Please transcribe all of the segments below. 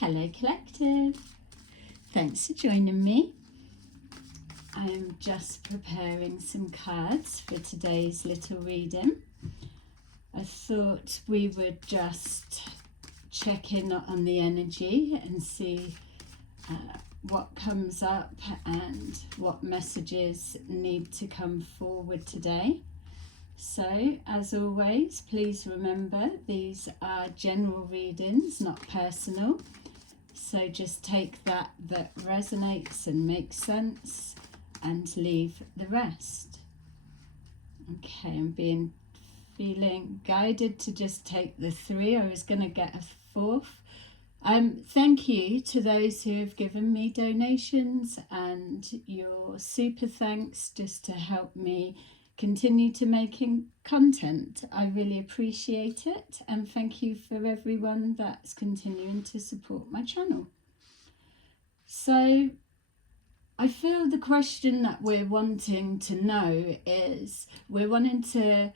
Hello Collective, thanks for joining me. I'm just preparing some cards for today's little reading. I thought we would just check in on the energy and see what comes up and what messages need to come forward today. So, as always, please remember these are general readings, not personal. So just take that resonates and makes sense and leave the rest. Okay, I'm feeling guided to just take the 3. I was going to get a 4th. Thank you to those who have given me donations and your super thanks just to help me continue to making content. I really appreciate it, and thank you for everyone that's continuing to support my channel. So I feel the question that we're wanting to know is, we're wanting to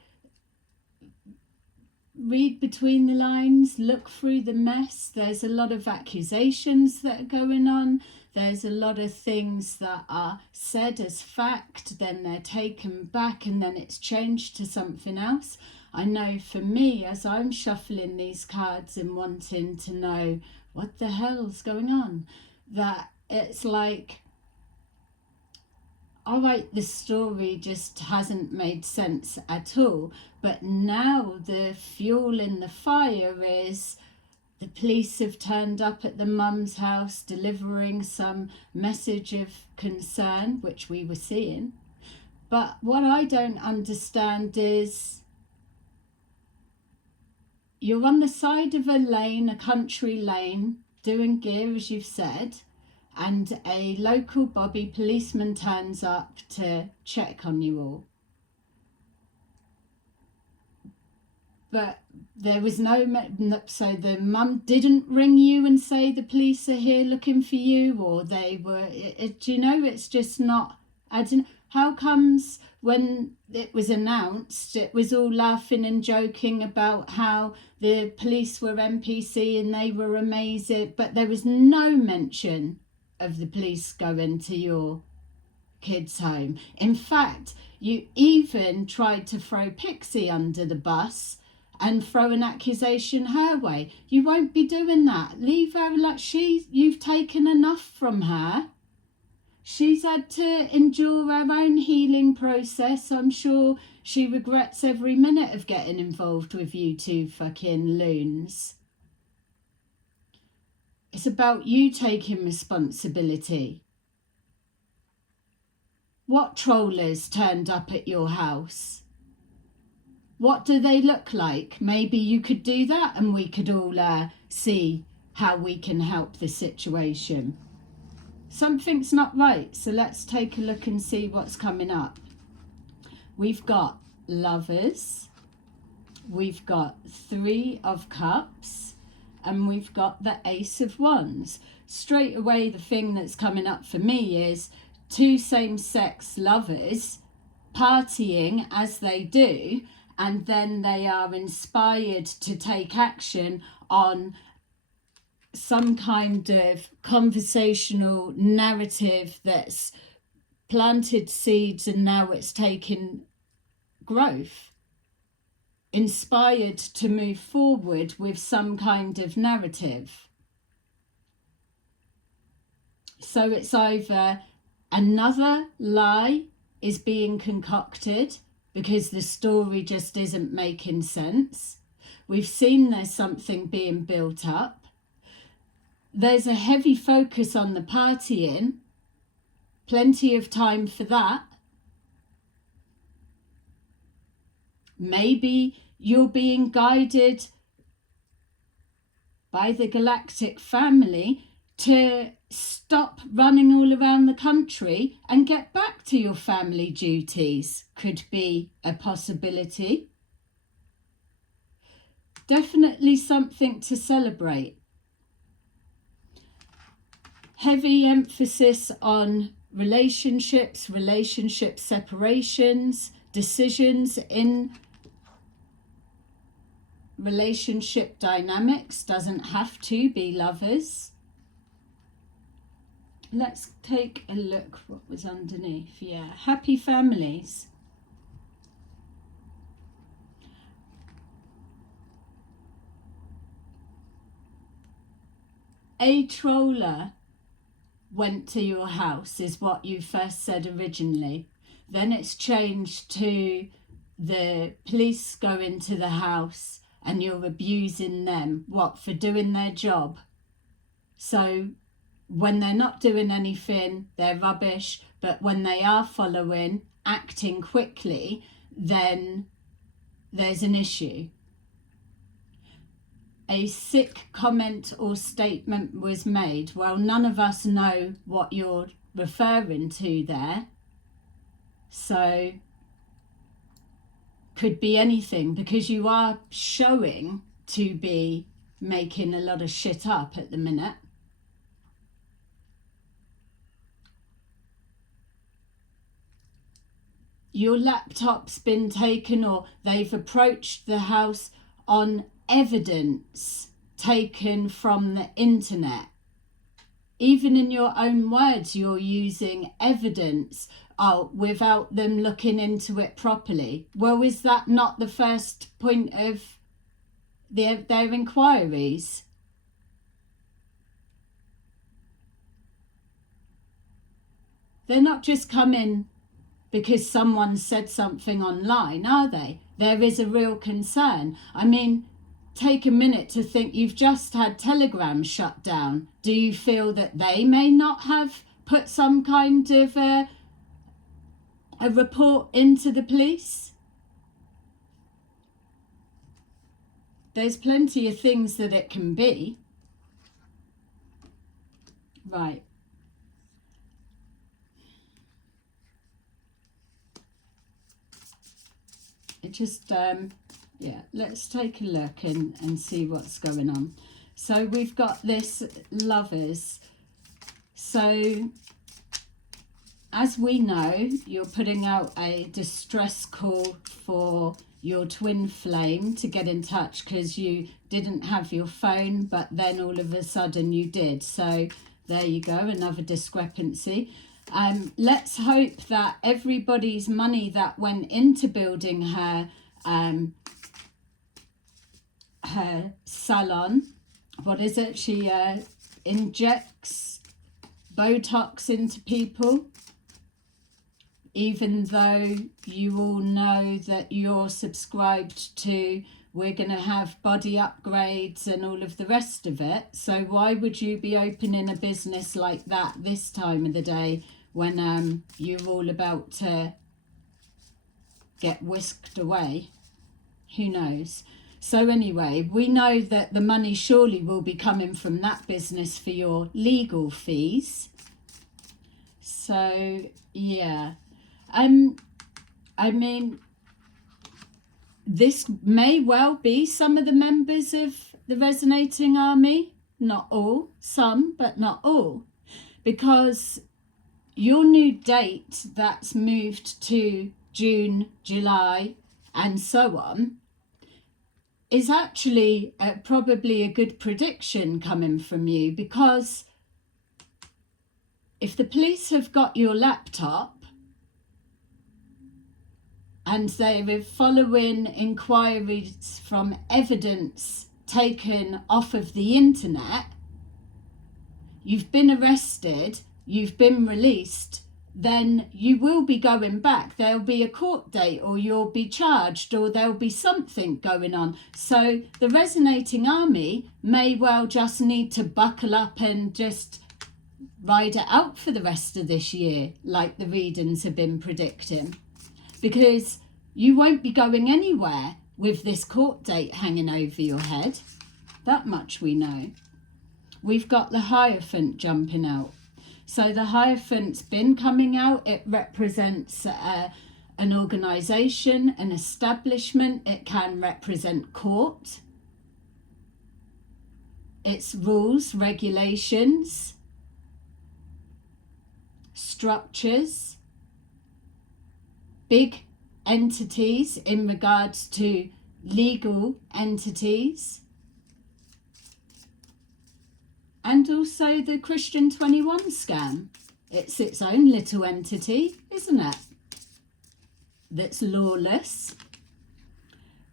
read between the lines, look through the mess. There's a lot of accusations that are going on. There's a lot of things that are said as fact, then they're taken back and then it's changed to something else. I know for me, as I'm shuffling these cards and wanting to know what the hell's going on, that it's like, all right, the story just hasn't made sense at all. But now the fuel in the fire is the police have turned up at the mum's house delivering some message of concern, which we were seeing. But what I don't understand is, you're on the side of a lane, a country lane, doing gear as you've said, and a local bobby policeman turns up to check on you all. But there was so the mum didn't ring you and say the police are here looking for you, or they were, do you know, it's just not, I don't know, how comes when it was announced, it was all laughing and joking about how the police were NPC and they were amazing, but there was no mention of the police going to your kids' home. In fact, you even tried to throw Pixie under the bus and throw an accusation her way. You won't be doing that. Leave her, like you've taken enough from her. She's had to endure her own healing process. I'm sure she regrets every minute of getting involved with you two fucking loons. It's about you taking responsibility. What trollers turned up at your house? What do they look like? Maybe you could do that and we could all see how we can help the situation. Something's not right, so let's take a look and see what's coming up. We've got Lovers, we've got 3 of Cups, and we've got the Ace of Wands. Straight away, the thing that's coming up for me is 2 same-sex lovers partying as they do, and then they are inspired to take action on some kind of conversational narrative that's planted seeds and now it's taken growth. Inspired to move forward with some kind of narrative. So it's either another lie is being concocted because the story just isn't making sense. We've seen there's something being built up. There's a heavy focus on the partying. Plenty of time for that. Maybe you're being guided by the galactic family to stop running all around the country and get back to your family duties. Could be a possibility. Definitely something to celebrate. Heavy emphasis on relationships, relationship separations, decisions in relationship dynamics. Doesn't have to be lovers. let's take a look what was underneath. Yeah, happy families. A troller went to your house is what you first said originally. Then it's changed to the police go into the house and you're abusing them. What, for doing their job? So when they're not doing anything, they're rubbish. But when they are following, acting quickly, then there's an issue. A sick comment or statement was made. Well, none of us know what you're referring to there. So could be anything, because you are showing to be making a lot of shit up at the minute. Your laptop's been taken, or they've approached the house on evidence taken from the internet. Even in your own words, you're using evidence without them looking into it properly. Well, is that not the first point of their inquiries? They're not just coming because someone said something online, are they? There is a real concern. I mean, take a minute to think. You've just had Telegram shut down. Do you feel that they may not have put some kind of a report into the police? There's plenty of things that it can be. Right. It just, yeah, let's take a look and see what's going on. So we've got this Lovers. So as we know, you're putting out a distress call for your twin flame to get in touch, because you didn't have your phone, but then all of a sudden you did. So there you go, another discrepancy. Let's hope that everybody's money that went into building her salon, what is it? She injects Botox into people, even though you all know that you're subscribed to, we're going to have body upgrades and all of the rest of it. So why would you be opening a business like that this time of the day when you're all about to get whisked away? Who knows? So anyway, we know that the money surely will be coming from that business for your legal fees. So yeah, I mean, this may well be some of the members of the Resonating Army. Not all, some, but not all. Because your new date that's moved to June, July, and so on, is actually probably a good prediction coming from you, because if the police have got your laptop and they're following inquiries from evidence taken off of the internet, you've been arrested, you've been released, then you will be going back. There'll be a court date, or you'll be charged, or there'll be something going on. So the Resonating Army may well just need to buckle up and just ride it out for the rest of this year, like the readings have been predicting, because you won't be going anywhere with this court date hanging over your head. That much we know. We've got the Hierophant jumping out. So the Hierophant's been coming out. It represents an organisation, an establishment. It can represent court. It's rules, regulations, structures, big entities in regards to legal entities. And also the Krystian 21 scam. It's its own little entity, isn't it? That's lawless.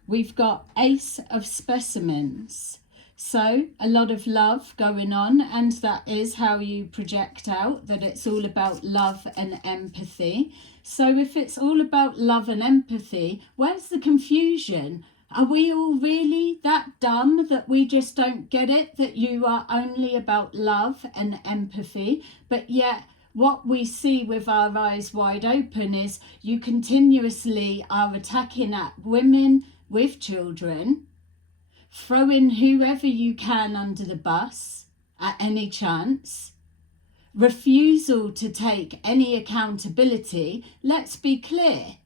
We've got Ace of Specimens. So a lot of love going on, and that is how you project out, that it's all about love and empathy. So if it's all about love and empathy, where's the confusion? Are we all really that dumb that we just don't get it, that you are only about love and empathy? But yet what we see with our eyes wide open is you continuously are attacking at women with children, throwing whoever you can under the bus at any chance, refusal to take any accountability. Let's be clear.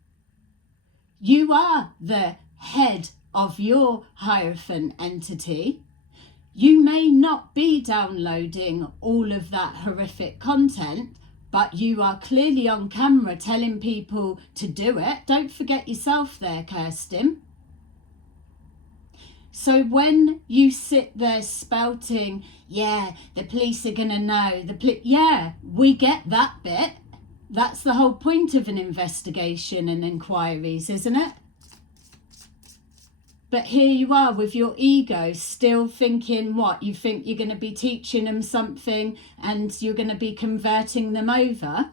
You are the head of your Hierophant entity. You may not be downloading all of that horrific content, but you are clearly on camera telling people to do it. Don't forget yourself there, Krystian. So when you sit there spouting, yeah, the police are going to know, yeah, we get that bit. That's the whole point of an investigation and inquiries, isn't it? But here you are with your ego still thinking what? You think you're going to be teaching them something and you're going to be converting them over?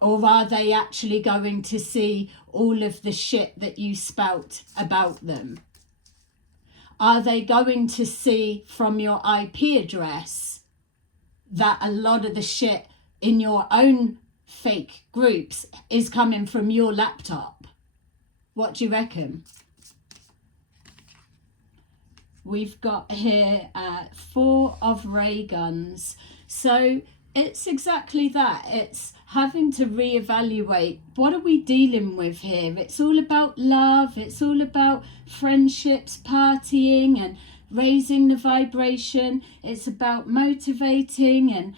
Or are they actually going to see all of the shit that you spout about them? Are they going to see from your IP address that a lot of the shit in your own fake groups is coming from your laptop? What do you reckon? We've got here 4 of ray guns. So it's exactly that. It's having to reevaluate, what are we dealing with here? It's all about love. It's all about friendships, partying and raising the vibration. It's about motivating and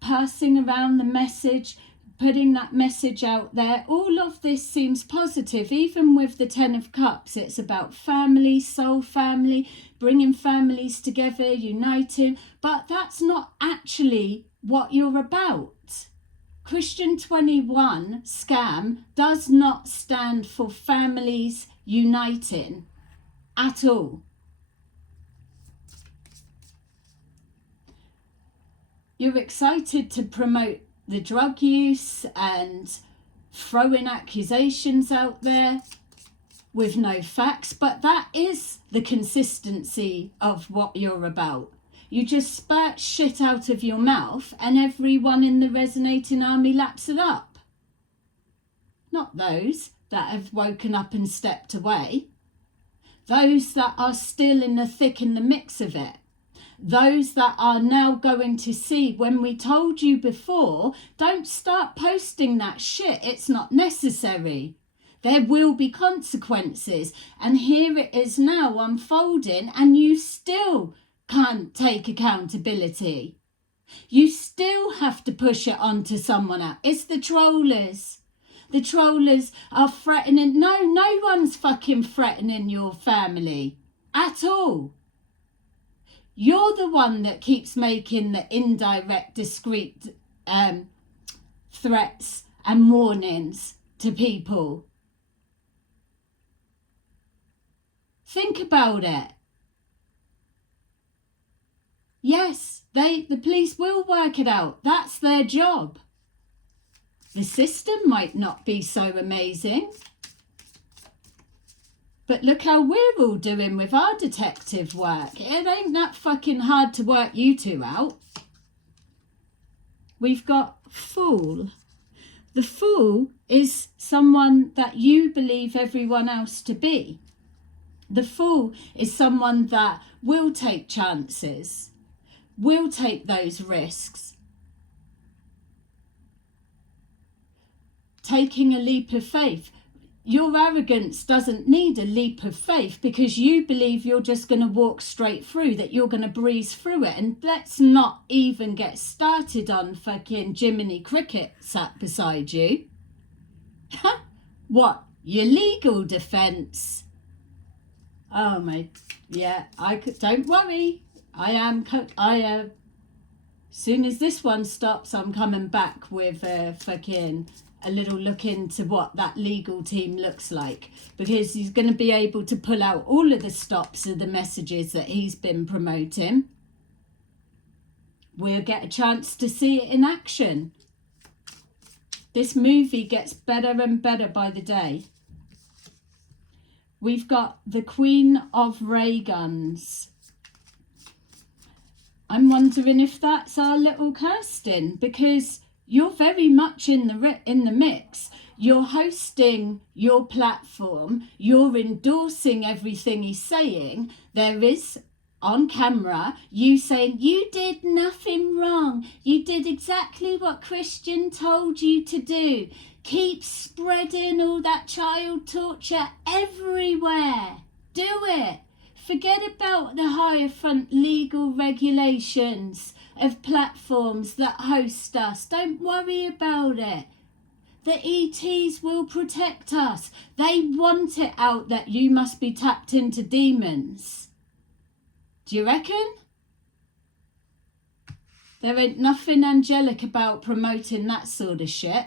passing around the message, putting that message out there. All of this seems positive. Even with the 10 of Cups, it's about family, soul family, bringing families together, uniting. But that's not actually what you're about. Krystian 21 scam does not stand for families uniting at all. You're excited to promote the drug use and throwing accusations out there with no facts, but that is the consistency of what you're about. You just spat shit out of your mouth and everyone in the resonating army laps it up. Not those that have woken up and stepped away. Those that are still in the thick and the mix of it. Those that are now going to see, when we told you before, don't start posting that shit. It's not necessary. There will be consequences. And here it is now unfolding, and you still can't take accountability. You still have to push it onto someone else. It's the trollers. The trollers are threatening. No one's fucking threatening your family at all. You're the one that keeps making the indirect, discreet threats and warnings to people. Think about it. Yes, the police will work it out. That's their job. The system might not be so amazing. But look how we're all doing with our detective work. It ain't that fucking hard to work you two out. We've got Fool. The Fool is someone that you believe everyone else to be. The Fool is someone that will take chances, will take those risks. Taking a leap of faith. Your arrogance doesn't need a leap of faith because you believe you're just going to walk straight through, that you're going to breeze through it. And let's not even get started on fucking Jiminy Cricket sat beside you. What? Your legal defence? Oh my, yeah, don't worry. Soon as this one stops, I'm coming back with fucking a little look into what that legal team looks like, because he's going to be able to pull out all of the stops of the messages that he's been promoting. We'll get a chance to see it in action. This movie gets better and better by the day. We've got the Queen of Ray Guns. I'm wondering if that's our little Krystian, because you're very much in the mix. You're hosting your platform. You're endorsing everything he's saying. There is, on camera, you saying, you did nothing wrong. You did exactly what Krystian told you to do. Keep spreading all that child torture everywhere. Do it. Forget about the higher-front legal regulations of platforms that host us. Don't worry about it. The ETs will protect us. They want it out that you must be tapped into demons. Do you reckon? There ain't nothing angelic about promoting that sort of shit.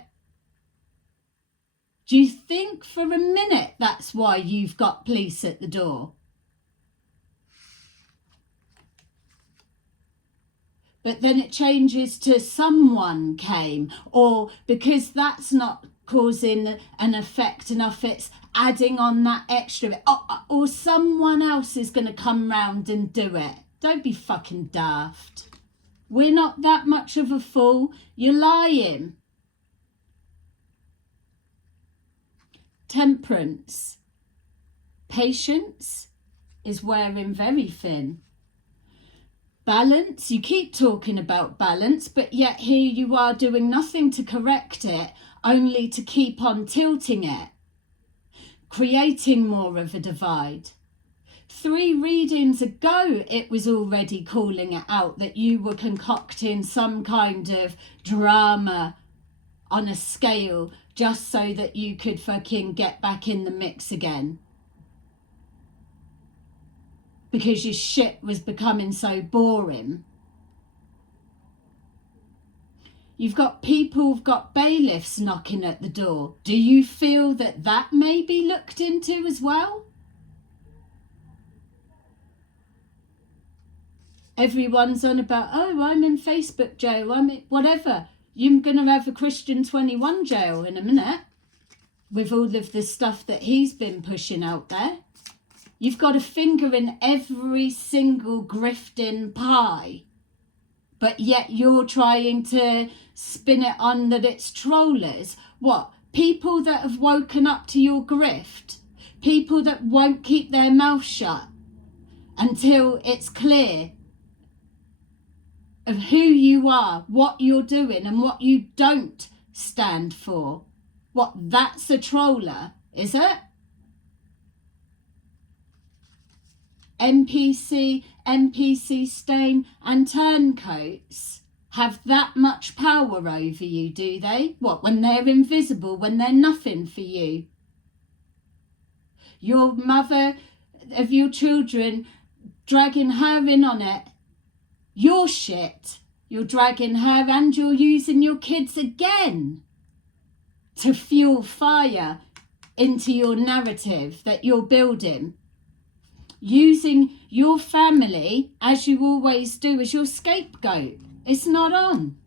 Do you think for a minute that's why you've got police at the door? But then it changes to someone came, or because that's not causing an effect enough, it's adding on that extra bit, or someone else is going to come round and do it. Don't be fucking daft. We're not that much of a fool. You're lying. Temperance. Patience is wearing very thin. Balance, you keep talking about balance, but yet here you are doing nothing to correct it, only to keep on tilting it, creating more of a divide. 3 readings ago, it was already calling it out that you were concocting some kind of drama on a scale just so that you could fucking get back in the mix again. Because your shit was becoming so boring. You've got people who've got bailiffs knocking at the door. Do you feel that that may be looked into as well? Everyone's on about, oh, I'm in Facebook jail, I'm in whatever. You're going to have a Krystian 21 jail in a minute with all of the stuff that he's been pushing out there. You've got a finger in every single grifting pie, but yet you're trying to spin it on that it's trollers. What? People that have woken up to your grift? People that won't keep their mouth shut until it's clear of who you are, what you're doing and what you don't stand for. What? That's a troller, is it? NPC stain and turncoats have that much power over you, do they? What, when they're invisible, when they're nothing for you? Your mother of your children, dragging her in on it, your shit, you're dragging her and you're using your kids again to fuel fire into your narrative that you're building. Using your family, as you always do, as your scapegoat. It's not on.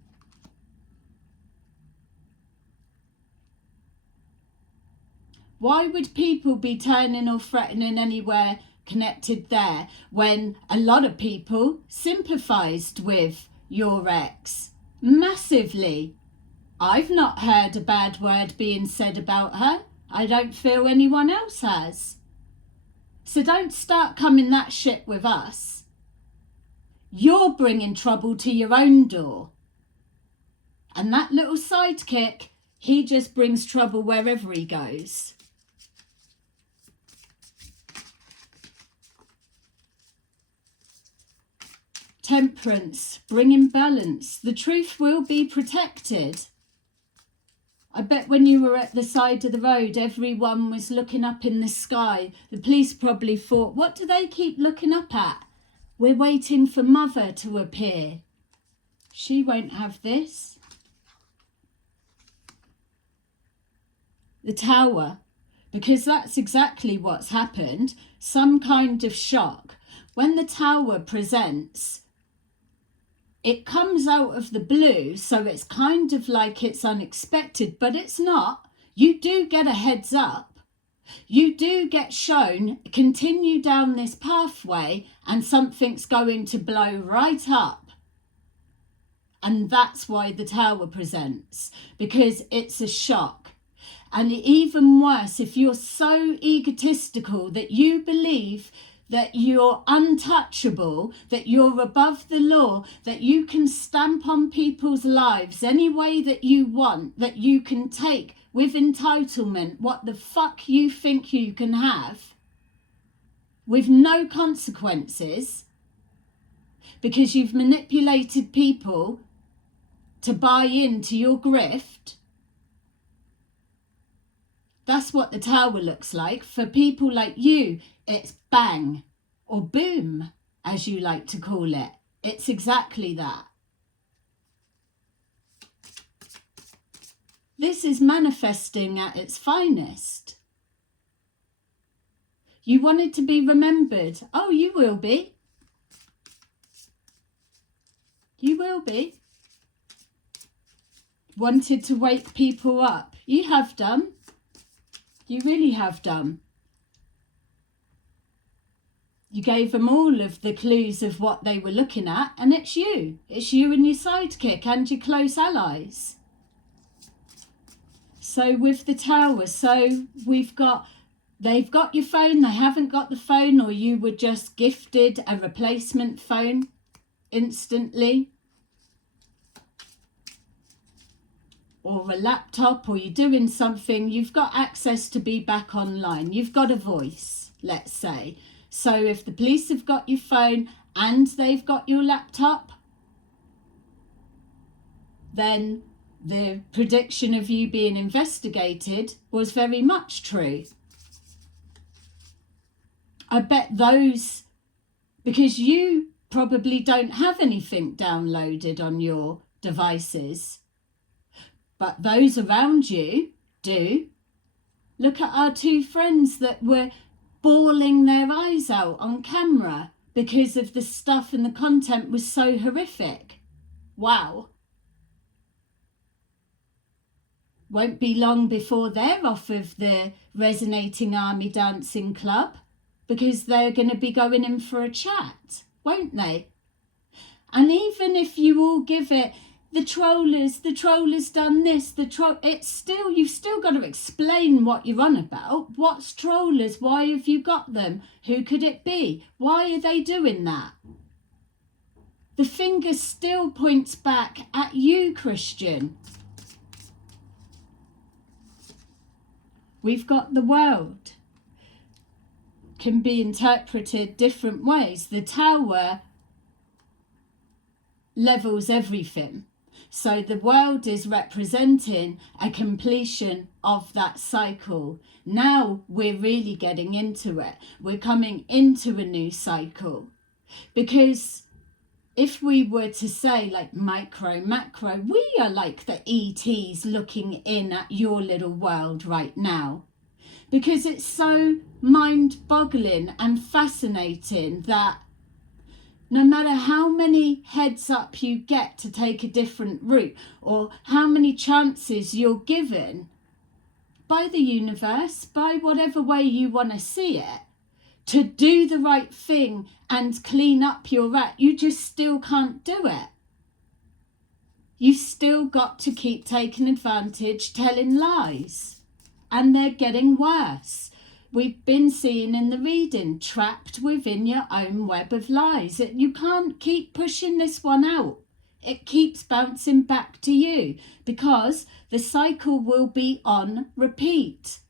Why would people be turning or threatening anywhere connected there when a lot of people sympathised with your ex? Massively. I've not heard a bad word being said about her. I don't feel anyone else has. So don't start coming that shit with us. You're bringing trouble to your own door. And that little sidekick, he just brings trouble wherever he goes. Temperance, bringing balance. The truth will be protected. I bet when you were at the side of the road, everyone was looking up in the sky. The police probably thought, what do they keep looking up at? We're waiting for Mother to appear. She won't have this. The Tower, because that's exactly what's happened. Some kind of shock. When the Tower presents, it comes out of the blue, so it's kind of like it's unexpected, but it's not. You do get a heads up. You do get shown, continue down this pathway and something's going to blow right up. And that's why the Tower presents, because it's a shock. And even worse, if you're so egotistical that you believe that you're untouchable, that you're above the law, that you can stamp on people's lives any way that you want, that you can take with entitlement what the fuck you think you can have with no consequences, because you've manipulated people to buy into your grift. That's what the Tower looks like. For people like you, it's bang or boom, as you like to call it. It's exactly that. This is manifesting at its finest. You wanted to be remembered. Oh, you will be. You will be. Wanted to wake people up. You have done. You really have done. You gave them all of the clues of what they were looking at, and it's you. It's you and your sidekick and your close allies. So with the Tower, they've got your phone, they haven't got the phone, or you were just gifted a replacement phone instantly. Or a laptop, or you're doing something, you've got access to be back online. You've got a voice, let's say. So if the police have got your phone and they've got your laptop, then the prediction of you being investigated was very much true. I bet those, because you probably don't have anything downloaded on your devices, but those around you do. Look at our two friends that were bawling their eyes out on camera because of the stuff, and the content was so horrific. Wow. Won't be long before they're off of the Resonating Army Dancing Club, because they're going to be going in for a chat, won't they? And even if you all give it, the trollers done this, it's still, you've still got to explain what you're on about. What's trollers? Why have you got them? Who could it be? Why are they doing that? The finger still points back at you, Krystian. We've got the world. Can be interpreted different ways. The Tower levels everything. So the world is representing a completion of that cycle. Now we're really getting into it. We're coming into a new cycle. Because if we were to say like micro, macro, we are like the ETs looking in at your little world right now. Because it's so mind-boggling and fascinating that no matter how many heads up you get to take a different route, or how many chances you're given by the universe, by whatever way you want to see it, to do the right thing and clean up your act, you just still can't do it. You've still got to keep taking advantage, telling lies. And they're getting worse. We've been seeing in the reading, trapped within your own web of lies. You can't keep pushing this one out. It keeps bouncing back to you because the cycle will be on repeat.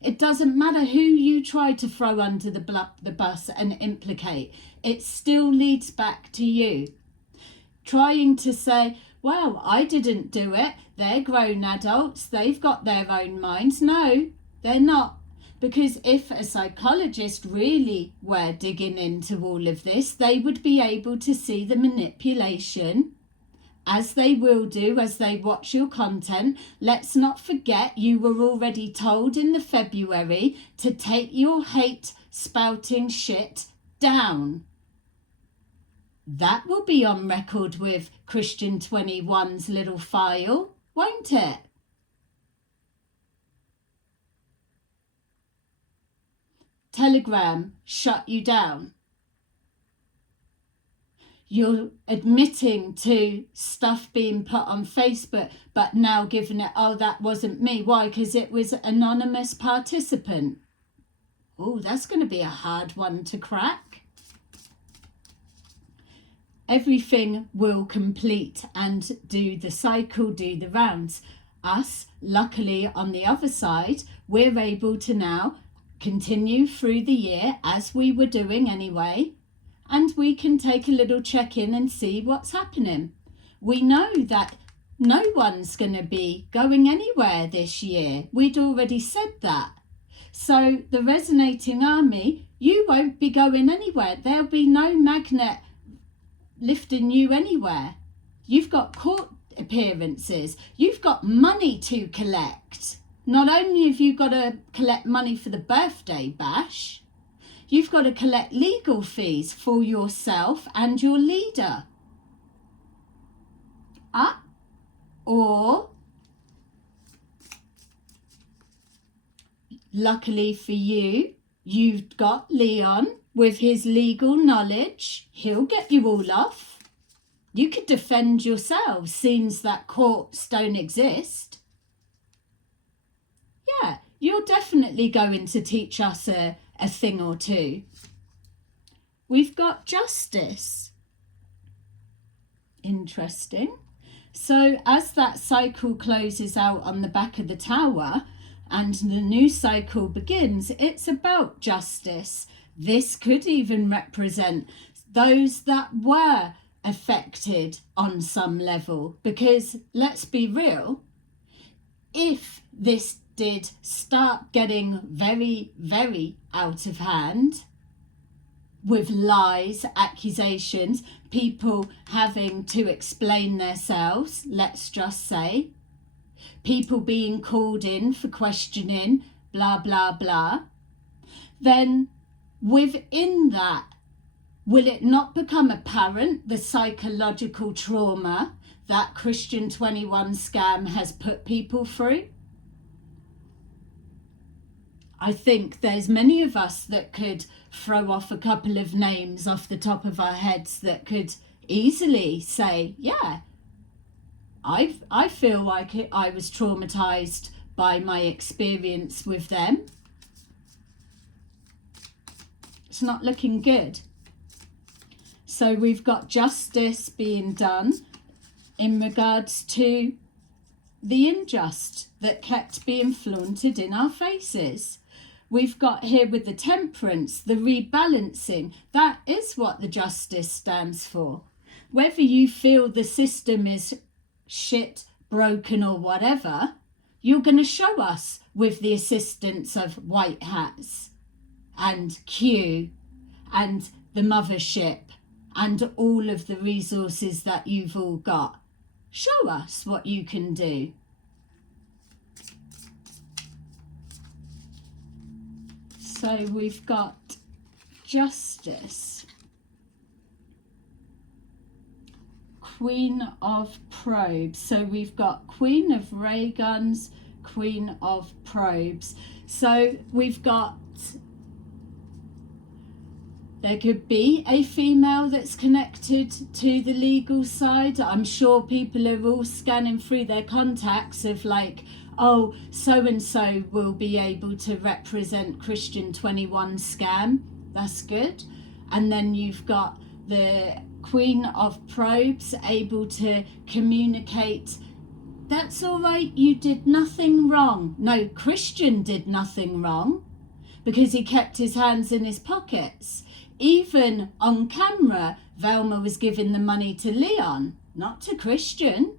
It doesn't matter who you try to throw under the bus and implicate. It still leads back to you. Trying to say, well, I didn't do it. They're grown adults. They've got their own minds. No, they're not. Because if a psychologist really were digging into all of this, they would be able to see the manipulation, as they will do as they watch your content. Let's not forget, you were already told in the February to take your hate spouting shit down. That will be on record with Krystian 21's little file, won't it? Telegram shut you down. You're admitting to stuff being put on Facebook, but now giving it, oh, that wasn't me. Why? Because it was an anonymous participant. Oh, that's going to be a hard one to crack. Everything will complete and do the cycle, do the rounds. Us, luckily, on the other side, we're able to now continue through the year as we were doing anyway, and we can take a little check-in and see what's happening. We know that no one's going to be going anywhere this year. We'd already said that. So the resonating army, you won't be going anywhere. There'll be no magnet lifting you anywhere. You've got court appearances. You've got money to collect. Not only have you got to collect money for the birthday bash, you've got to collect legal fees for yourself and your leader. Or, luckily for you, you've got Leon with his legal knowledge. He'll get you all off. You could defend yourselves, seems that courts don't exist. Yeah, you're definitely going to teach us a thing or two. We've got justice. Interesting. So as that cycle closes out on the back of the tower and the new cycle begins, it's about justice. This could even represent those that were affected on some level, because let's be real, if this did start getting very, very out of hand with lies, accusations, people having to explain themselves, let's just say, people being called in for questioning, blah, blah, blah, then within that, will it not become apparent the psychological trauma that Krystian 21 scam has put people through? I think there's many of us that could throw off a couple of names off the top of our heads that could easily say, yeah, I feel like I was traumatized by my experience with them. It's not looking good. So we've got justice being done in regards to the unjust that kept being flaunted in our faces. We've got here with the temperance, the rebalancing. That is what the justice stands for. Whether you feel the system is shit, broken or whatever, you're going to show us with the assistance of white hats and Q and the mothership and all of the resources that you've all got. Show us what you can do. So we've got justice, Queen of Probes. So we've got Queen of Ray Guns, Queen of Probes. So we've got, there could be a female that's connected to the legal side. I'm sure people are all scanning through their contacts of like, oh, so-and-so will be able to represent Krystian 21 scam. That's good. And then you've got the Queen of Probes able to communicate. That's all right, you did nothing wrong. No, Krystian did nothing wrong because he kept his hands in his pockets. Even on camera, Velma was giving the money to Leon, not to Krystian.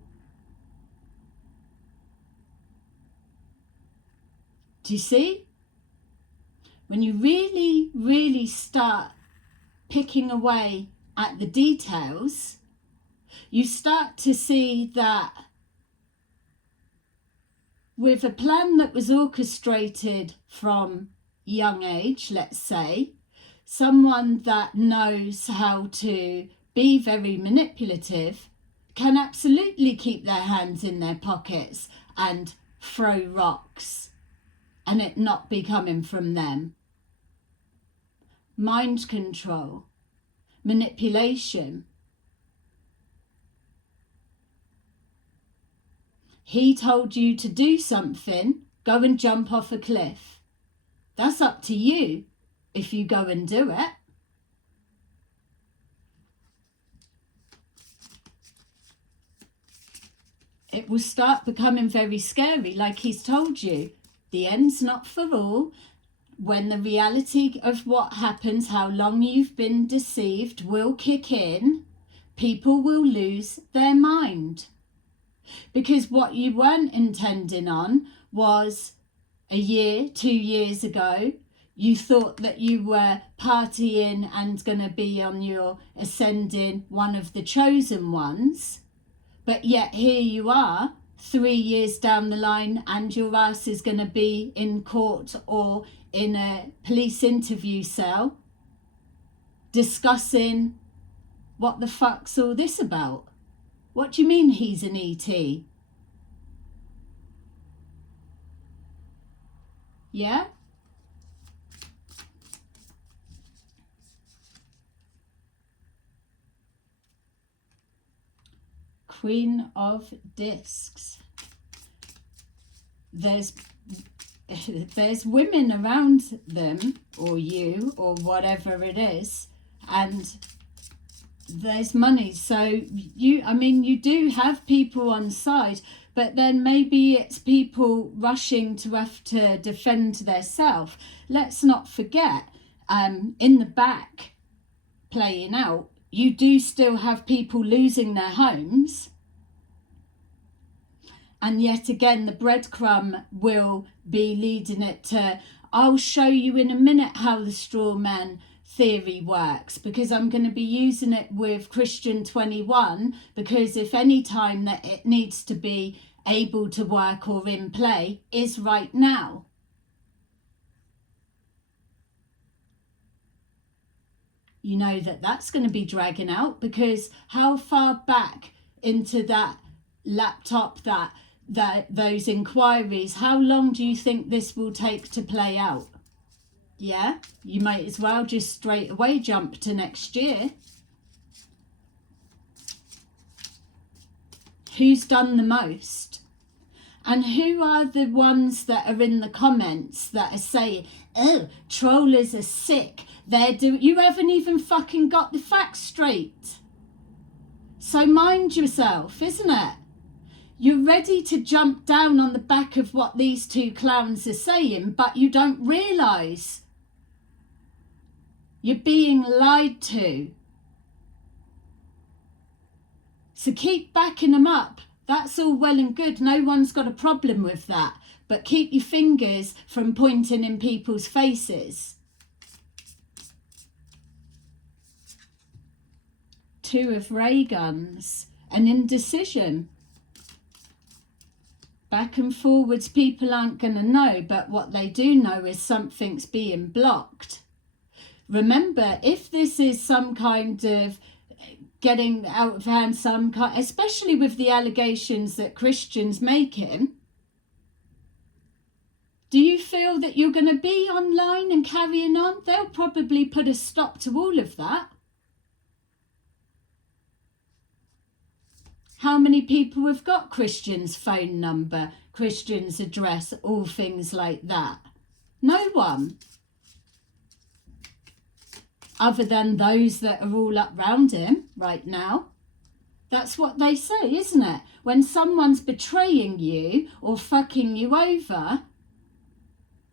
Do you see? when you really, really start picking away at the details, you start to see that with a plan that was orchestrated from young age, let's say, someone that knows how to be very manipulative can absolutely keep their hands in their pockets and throw rocks and it not be coming from them. Mind control, manipulation. He told you to do something, go and jump off a cliff. That's up to you if you go and do it. It will start becoming very scary, like he's told you. The end's not for all. When the reality of what happens, how long you've been deceived, will kick in, people will lose their mind. Because what you weren't intending on was a year, 2 years ago, you thought that you were partying and going to be on your ascending, one of the chosen ones. But yet here you are, 3 years down the line, and your ass is going to be in court or in a police interview cell discussing what the fuck's all this about. What do you mean he's an ET? Yeah? Queen of Discs. There's women around them, or you, or whatever it is, and there's money. So you do have people on side, but then maybe it's people rushing to have to defend themselves. Let's not forget, in the back playing out, you do still have people losing their homes. And yet again, the breadcrumb will be leading it to, I'll show you in a minute how the straw man theory works, because I'm going to be using it with Krystian 21, because if any time that it needs to be able to work or in play is right now. You know that's going to be dragging out, because how far back into that laptop, those inquiries, how long do you think this will take to play out? Yeah, you might as well just straight away jump to next year. Who's done the most? And who are the ones that are in the comments that are saying, oh, trollers are sick, you haven't even fucking got the facts straight. So mind yourself, isn't it? You're ready to jump down on the back of what these two clowns are saying, but you don't realise you're being lied to. So keep backing them up. That's all well and good. No one's got a problem with that. But keep your fingers from pointing in people's faces. 2 of ray guns. An indecision. Back and forwards, people aren't going to know, but what they do know is something's being blocked. Remember, if this is some kind of getting out of hand, especially with the allegations that Krystian's making, do you feel that you're going to be online and carrying on? They'll probably put a stop to all of that. How many people have got Krystian's phone number, Krystian's address, all things like that? No one. Other than those that are all up round him right now. That's what they say, isn't it? When someone's betraying you or fucking you over,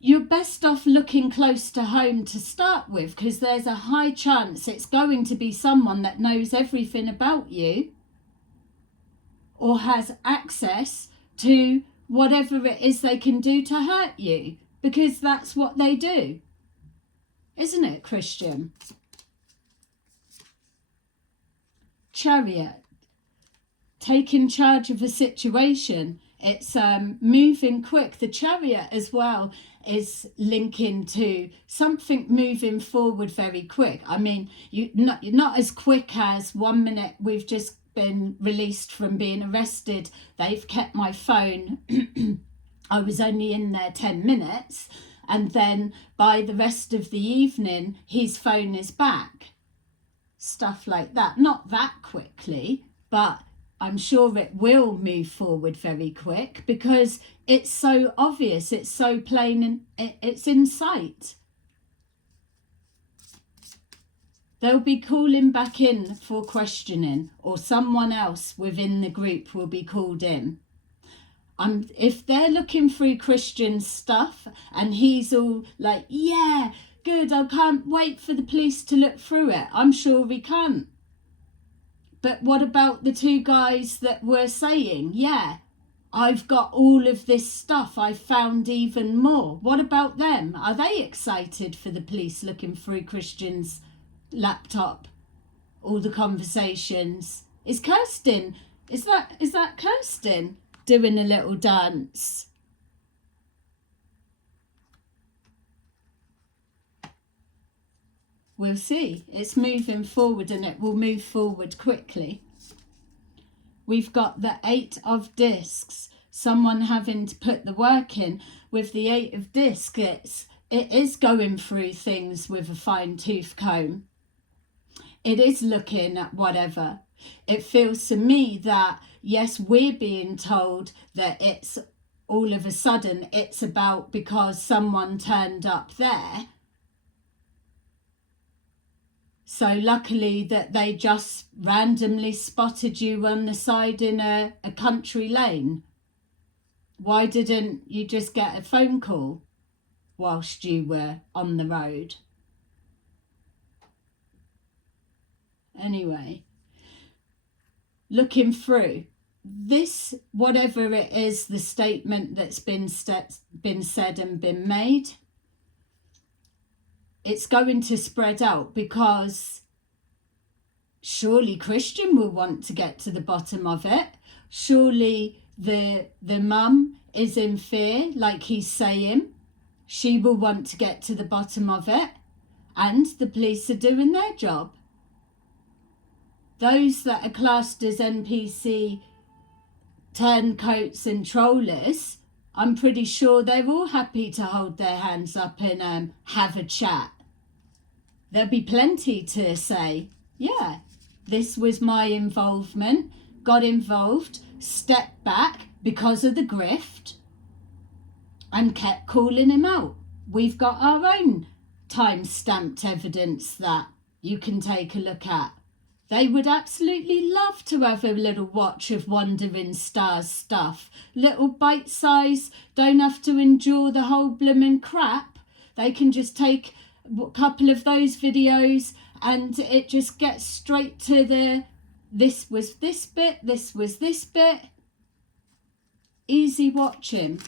you're best off looking close to home to start with, because there's a high chance it's going to be someone that knows everything about you or has access to whatever it is they can do to hurt you, because that's what they do. isn't it, Krystian? Chariot, taking charge of a situation. It's moving quick. The Chariot as well is linking to something moving forward very quick. I mean, you're not as quick as 1 minute we've just been released from being arrested. They've kept my phone. I was only in there 10 minutes. And then by the rest of the evening, his phone is back. Stuff like that. Not that quickly, but I'm sure it will move forward very quick because it's so obvious, it's so plain, and it's in sight. They'll be calling back in for questioning, or someone else within the group will be called in. If they're looking through Krystian's stuff and he's all like, yeah, good, I can't wait for the police to look through it, I'm sure he can't. But what about the two guys that were saying, yeah, I've got all of this stuff, I found even more? What about them? Are they excited for the police looking through Krystian's laptop? All the conversations. Is Krystian, is that Krystian doing a little dance? We'll see. It's moving forward and it will move forward quickly. We've got the 8 of discs. Someone having to put the work in. With the 8 of discs, it is going through things with a fine-tooth comb. It is looking at whatever. It feels to me that, yes, we're being told that it's all of a sudden it's about because someone turned up there. So luckily that they just randomly spotted you on the side in a country lane. Why didn't you just get a phone call whilst you were on the road? Anyway, looking through this, whatever it is, the statement that's been said and been made, it's going to spread out because surely Krystian will want to get to the bottom of it. Surely the mum is in fear, like he's saying. She will want to get to the bottom of it. And the police are doing their job. Those that are classed as NPC turncoats and trollers, I'm pretty sure they're all happy to hold their hands up and have a chat. There'll be plenty to say, yeah, this was my involvement, got involved, stepped back because of the grift and kept calling him out. We've got our own time-stamped evidence that you can take a look at. They would absolutely love to have a little watch of Wandering Stars stuff. Little bite size, don't have to endure the whole blooming crap. They can just take a couple of those videos and it just gets straight to the, this was this bit, this was this bit. Easy watching.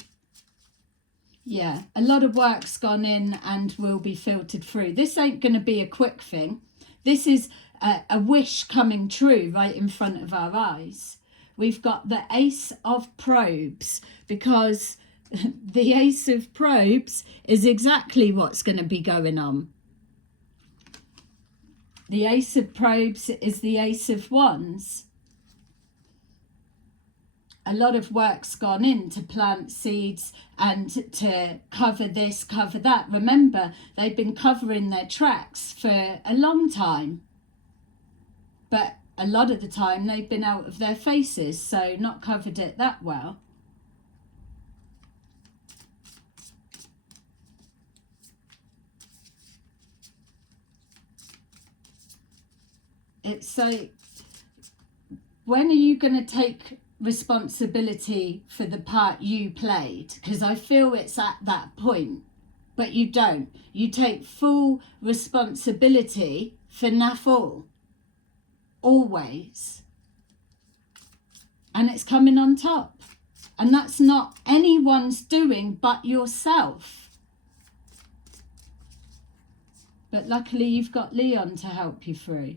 Yeah, a lot of work's gone in and will be filtered through. This ain't going to be a quick thing. This is a wish coming true right in front of our eyes. We've got the Ace of Probes because the Ace of Probes is exactly what's going to be going on. The Ace of Probes is the Ace of Wands. A lot of work's gone in to plant seeds and to cover this, cover that. Remember, they've been covering their tracks for a long time. But a lot of the time they've been out of their faces, so not covered it that well. It's like, when are you going to take responsibility for the part you played? Because I feel it's at that point, but you don't. You take full responsibility for naff all. Always. And it's coming on top. And that's not anyone's doing but yourself. but luckily you've got Leon to help you through.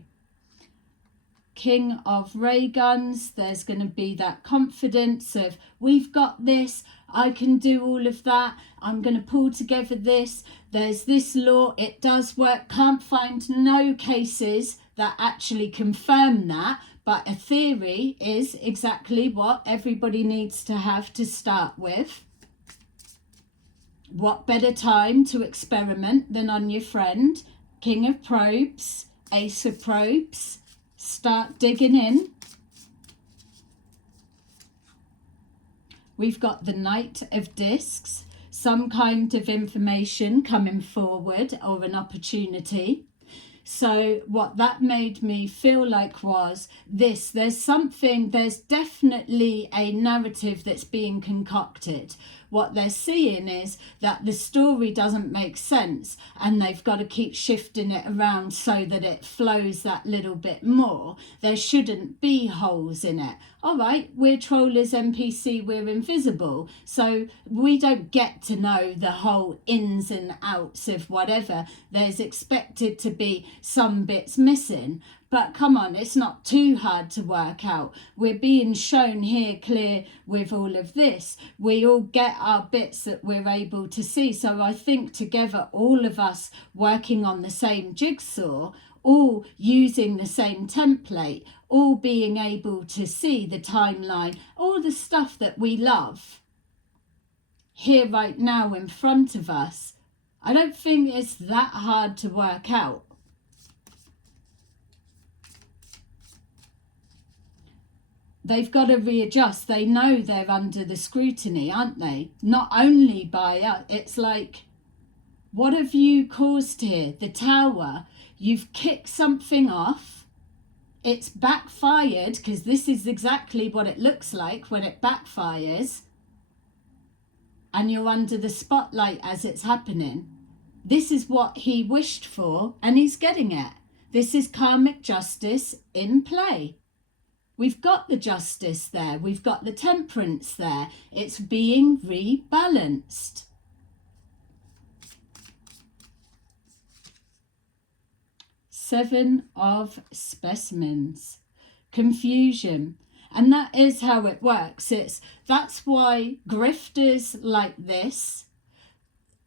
King of ray guns, there's going to be that confidence of, we've got this, I can do all of that, I'm going to pull together this, there's this law, it does work. Can't find no cases that actually confirm that, but a theory is exactly what everybody needs to have to start with. What better time to experiment than on your friend? King of probes, ace of probes. Start digging in. We've got the Knight of Discs, some kind of information coming forward or an opportunity. So what that made me feel like was this, there's definitely a narrative that's being concocted. What they're seeing is that the story doesn't make sense and they've got to keep shifting it around so that it flows that little bit more. There shouldn't be holes in it. All right, we're trollers, NPC, we're invisible, so we don't get to know the whole ins and outs of whatever. There's expected to be some bits missing, but come on, it's not too hard to work out. We're being shown here clear with all of this. We all get our bits that we're able to see. So I think together, all of us working on the same jigsaw, all using the same template, all being able to see the timeline, all the stuff that we love here right now in front of us, I don't think it's that hard to work out. They've got to readjust. They know they're under the scrutiny, aren't they? Not only by us. It's like, what have you caused here? The tower. You've kicked something off. It's backfired, because this is exactly what it looks like when it backfires. And you're under the spotlight as it's happening. This is what he wished for, and he's getting it. This is karmic justice in play. We've got the justice there. We've got the temperance there. It's being rebalanced. Seven of specimens. Confusion. And that is how it works. That's why grifters like this,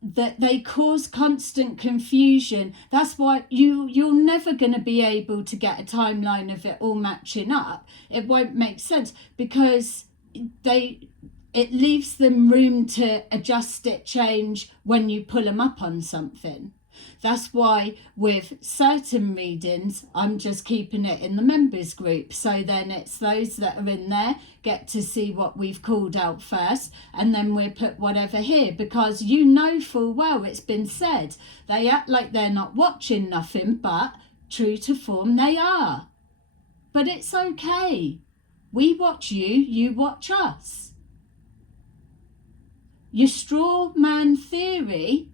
that they cause constant confusion. That's why you're never going to be able to get a timeline of it all matching up. It won't make sense, because it leaves them room to adjust it, change when you pull them up on something. That's why with certain readings, I'm just keeping it in the members group. So then it's those that are in there get to see what we've called out first. And then we put whatever here, because you know full well it's been said. They act like they're not watching nothing, but true to form, they are. But it's okay. We watch you, you watch us. Your straw man theory,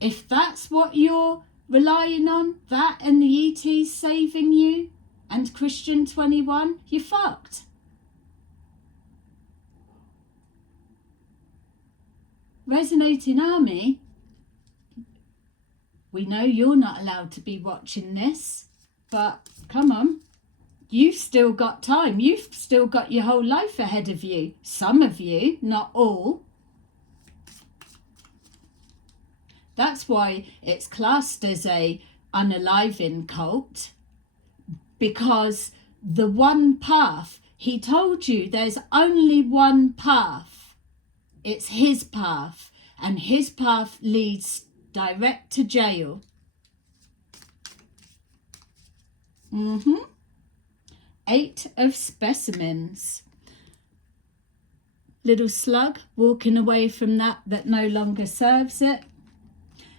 if that's what you're relying on, that and the ETs saving you, and Krystian 21, you're fucked. Resonating Army, we know you're not allowed to be watching this, but come on, you've still got time. You've still got your whole life ahead of you. Some of you, not all. That's why it's classed as a unaliving cult, because the one path, he told you there's only one path. It's his path, and his path leads direct to jail. Eight of specimens. Little slug walking away from that no longer serves it.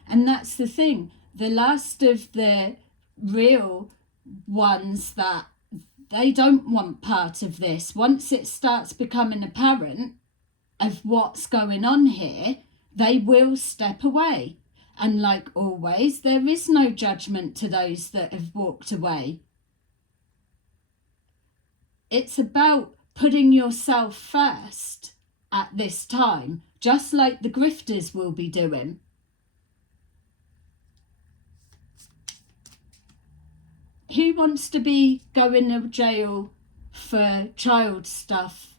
And that's the thing, the last of the real ones that they don't want part of this. Once it starts becoming apparent of what's going on here, they will step away. And like always, there is no judgment to those that have walked away. It's about putting yourself first at this time, just like the grifters will be doing. who wants to be going to jail for child stuff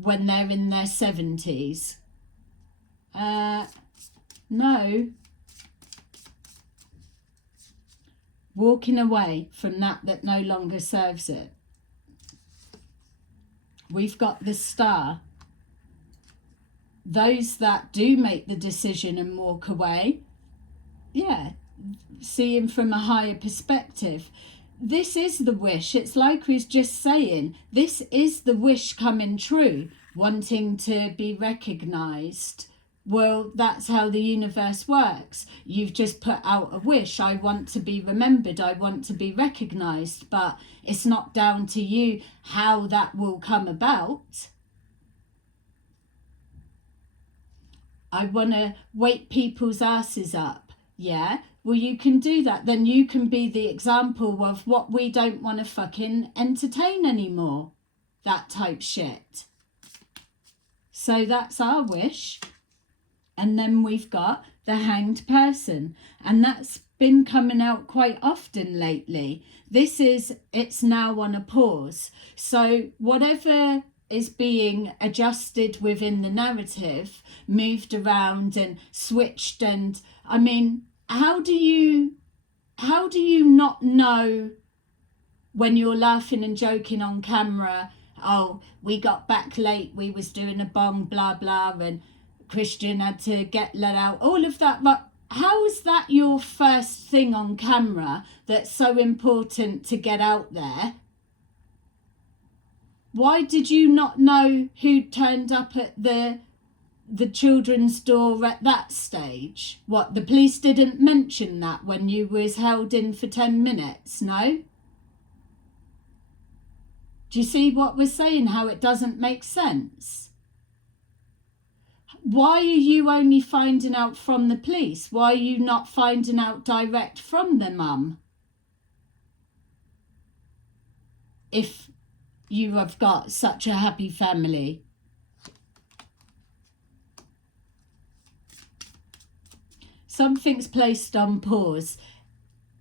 when they're in their 70s? No. Walking away from that no longer serves it. We've got the Star. Those that do make the decision and walk away, yeah, seeing from a higher perspective. This is the wish. It's like we was just saying, this is the wish coming true, wanting to be recognised. Well, that's how the universe works. You've just put out a wish. I want to be remembered. I want to be recognised. But it's not down to you how that will come about. I want to wake people's asses up. Yeah? Well, you can do that. Then you can be the example of what we don't want to fucking entertain anymore. That type shit. So that's our wish. And then we've got the Hanged Person. And that's been coming out quite often lately. It's now on a pause. So whatever is being adjusted within the narrative, moved around and switched, and I mean, how do you not know when you're laughing and joking on camera, oh, we got back late, we was doing a bong, blah blah, and Krystian had to get let out, all of that, but how is that your first thing on camera that's so important to get out there? Why did you not know who turned up at the children's door at that stage? What, the police didn't mention that when you was held in for 10 minutes, no? Do you see what we're saying, how it doesn't make sense? Why are you only finding out from the police? Why are you not finding out direct from the mum? If you have got such a happy family. Something's placed on pause.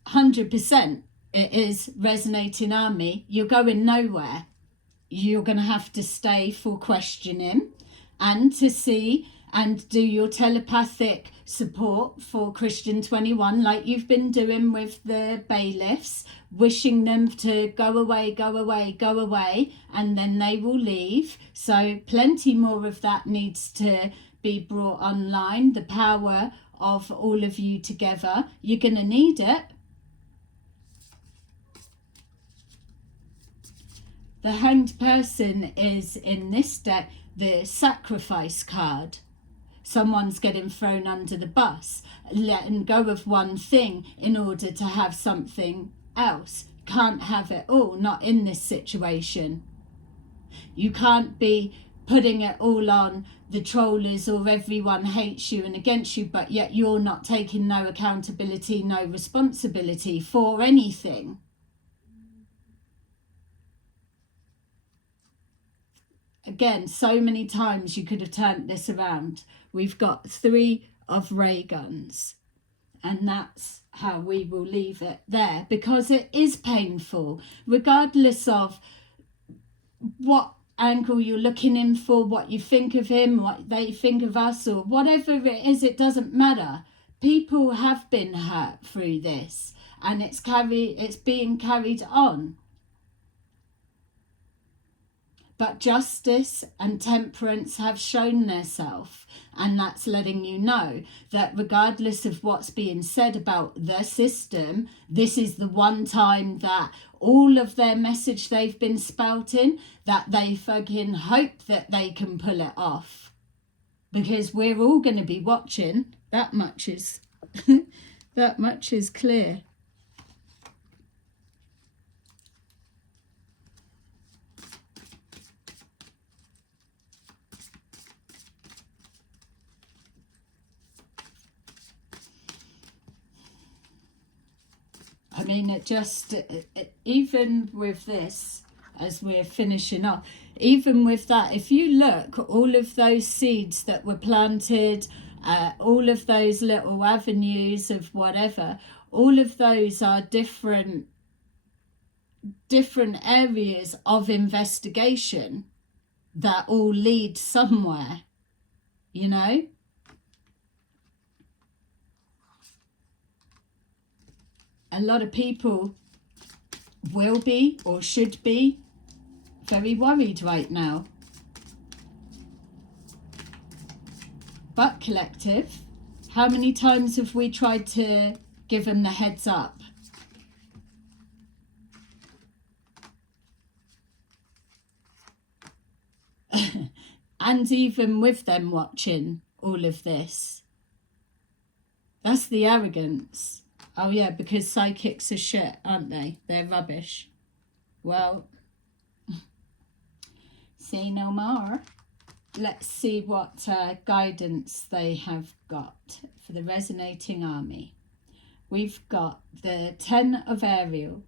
100% it is resonating army. You're going nowhere. You're going to have to stay for questioning and to see and do your telepathic support for Krystian 21 like you've been doing with the bailiffs, wishing them to go away, go away, go away, and then they will leave. So plenty more of that needs to be brought online. The power of all of you together. You're going to need it. The Hanged Person is in this deck the sacrifice card. Someone's getting thrown under the bus, letting go of one thing in order to have something else. Can't have it all, not in this situation. You can't be putting it all on the trollers or everyone hates you and against you, but yet you're not taking no accountability, no responsibility for anything. Again, so many times you could have turned this around. We've got 3 of ray guns, and that's how we will leave it there, because it is painful, regardless of what angle you're looking in for, what you think of him, what they think of us, or whatever it is, it doesn't matter. People have been hurt through this, and it's being carried on. But justice and temperance have shown themselves, and that's letting you know that regardless of what's being said about the system, this is the one time that all of their message they've been spouting, that they fucking hope that they can pull it off. Because we're all going to be watching. That much is that much is clear. I mean, even with this, as we're finishing up, even with that, if you look, all of those seeds that were planted, all of those little avenues of whatever, all of those are different different areas of investigation that all lead somewhere, you know. A lot of people will be or should be very worried right now. But collective, how many times have we tried to give them the heads up? And even with them watching all of this, that's the arrogance. Oh yeah, because psychics are shit, aren't they? They're rubbish. Well, say no more. Let's see what guidance they have got for the resonating army. We've got the 10 of Ariel.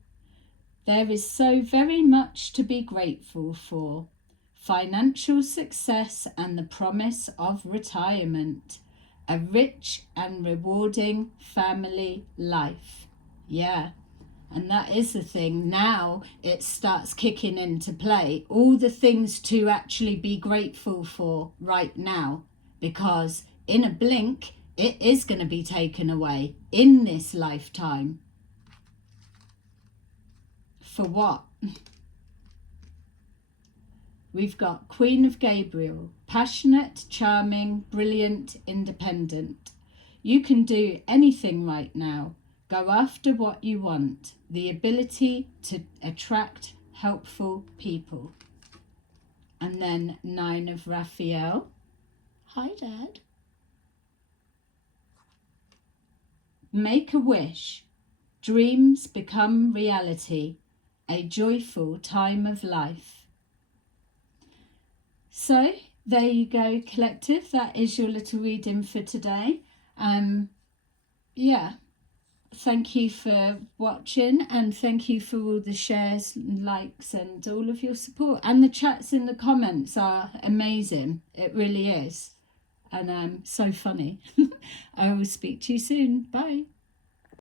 There is so very much to be grateful for. Financial success and the promise of retirement. A rich and rewarding family life. Yeah, and that is the thing. Now it starts kicking into play. All the things to actually be grateful for right now. Because in a blink, it is going to be taken away in this lifetime. For what? We've got Queen of Gabriel, passionate, charming, brilliant, independent. You can do anything right now. Go after what you want. The ability to attract helpful people. And then 9 of Raphael. Hi, Dad. Make a wish. Dreams become reality. A joyful time of life. So, there you go, collective. That is your little reading for today. Yeah, thank you for watching, and thank you for all the shares and likes and all of your support. And the chats in the comments are amazing. It really is. And so funny. I will speak to you soon. Bye.